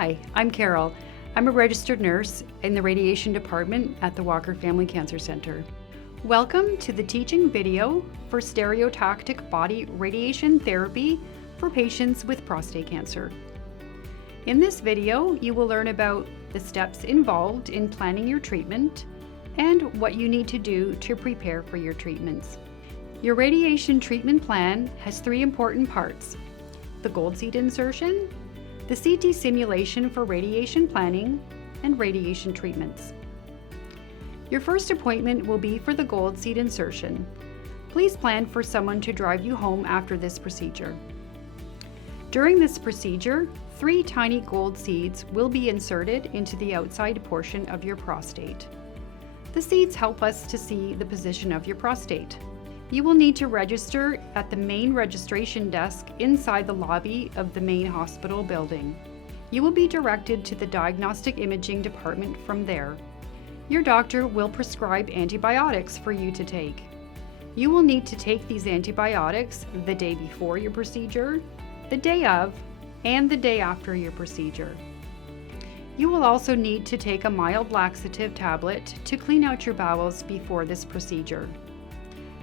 Hi, I'm Carol. I'm a registered nurse in the radiation department at the Walker Family Cancer Center. Welcome to the teaching video for stereotactic body radiation therapy for patients with prostate cancer. In this video, you will learn about the steps involved in planning your treatment and what you need to do to prepare for your treatments. Your radiation treatment plan has three important parts: the gold seed insertion, the CT simulation for radiation planning, and radiation treatments. Your first appointment will be for the gold seed insertion. Please plan for someone to drive you home after this procedure. During this procedure, 3 tiny gold seeds will be inserted into the outside portion of your prostate. The seeds help us to see the position of your prostate. You will need to register at the main registration desk inside the lobby of the main hospital building. You will be directed to the diagnostic imaging department from there. Your doctor will prescribe antibiotics for you to take. You will need to take these antibiotics the day before your procedure, the day of, and the day after your procedure. You will also need to take a mild laxative tablet to clean out your bowels before this procedure.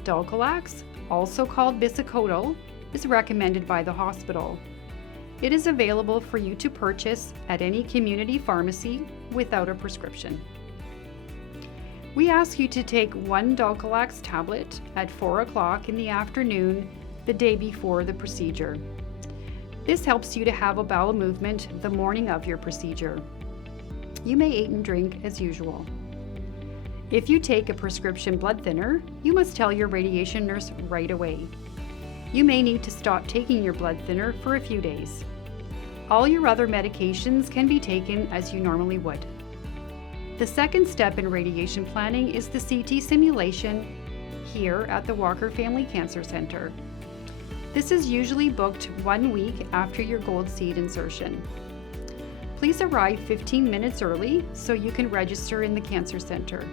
Dulcolax, also called bisacodyl, is recommended by the hospital. It is available for you to purchase at any community pharmacy without a prescription. We ask you to take 1 Dulcolax tablet at 4 o'clock in the afternoon the day before the procedure. This helps you to have a bowel movement the morning of your procedure. You may eat and drink as usual. If you take a prescription blood thinner, you must tell your radiation nurse right away. You may need to stop taking your blood thinner for a few days. All your other medications can be taken as you normally would. The second step in radiation planning is the CT simulation here at the Walker Family Cancer Center. This is usually booked 1 week after your gold seed insertion. Please arrive 15 minutes early so you can register in the cancer center.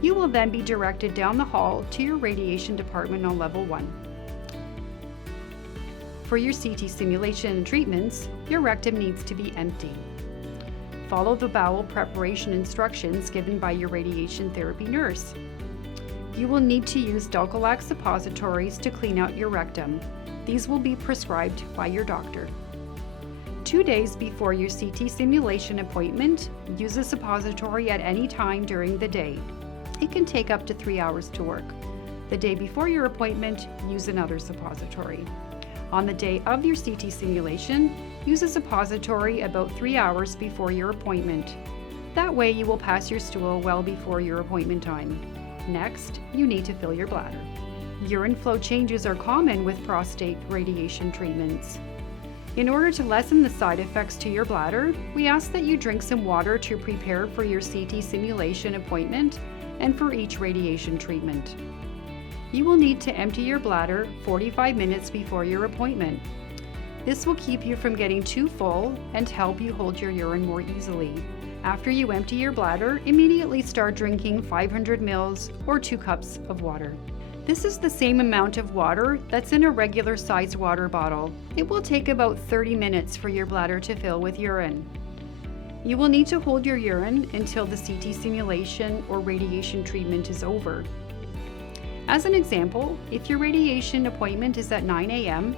You will then be directed down the hall to your radiation department on level 1. For your CT simulation and treatments, your rectum needs to be empty. Follow the bowel preparation instructions given by your radiation therapy nurse. You will need to use Dulcolax suppositories to clean out your rectum. These will be prescribed by your doctor. 2 days before your CT simulation appointment, use a suppository at any time during the day. It can take up to 3 hours to work. The day before your appointment, use another suppository. On the day of your CT simulation, use a suppository about 3 hours before your appointment. That way you will pass your stool well before your appointment time. Next, you need to fill your bladder. Urine flow changes are common with prostate radiation treatments. In order to lessen the side effects to your bladder, we ask that you drink some water to prepare for your CT simulation appointment and for each radiation treatment. You will need to empty your bladder 45 minutes before your appointment. This will keep you from getting too full and help you hold your urine more easily. After you empty your bladder, immediately start drinking 500 ml or 2 cups of water. This is the same amount of water that's in a regular sized water bottle. It will take about 30 minutes for your bladder to fill with urine. You will need to hold your urine until the CT simulation or radiation treatment is over. As an example, if your radiation appointment is at 9 a.m.,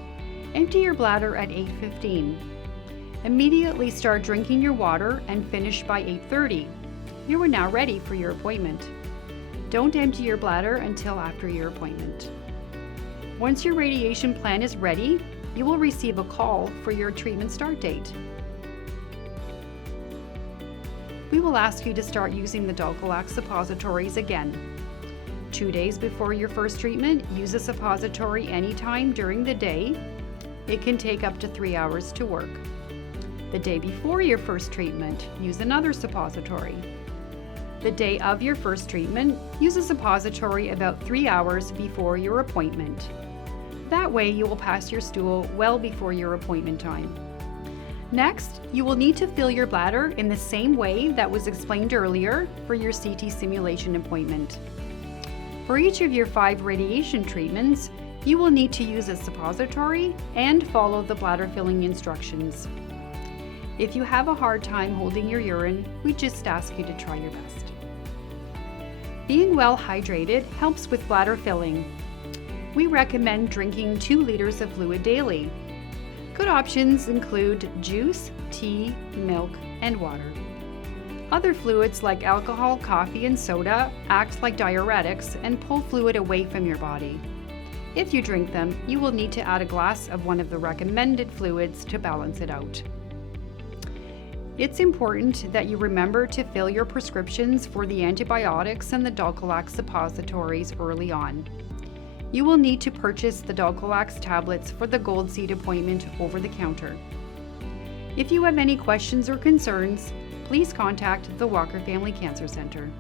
empty your bladder at 8:15. Immediately start drinking your water and finish by 8:30. You are now ready for your appointment. Don't empty your bladder until after your appointment. Once your radiation plan is ready, you will receive a call for your treatment start date. We will ask you to start using the Dulcolax suppositories again. 2 days before your first treatment, use a suppository anytime during the day. It can take up to 3 hours to work. The day before your first treatment, use another suppository. The day of your first treatment, use a suppository about 3 hours before your appointment. That way you will pass your stool well before your appointment time. Next, you will need to fill your bladder in the same way that was explained earlier for your CT simulation appointment. For each of your 5 radiation treatments, you will need to use a suppository and follow the bladder filling instructions. If you have a hard time holding your urine, we just ask you to try your best. Being well hydrated helps with bladder filling. We recommend drinking 2 liters of fluid daily. Good options include juice, tea, milk, and water. Other fluids like alcohol, coffee, and soda act like diuretics and pull fluid away from your body. If you drink them, you will need to add a glass of one of the recommended fluids to balance it out. It's important that you remember to fill your prescriptions for the antibiotics and the Dulcolax suppositories early on. You will need to purchase the Dulcolax tablets for the Gold Seed appointment over the counter. If you have any questions or concerns, please contact the Walker Family Cancer Center.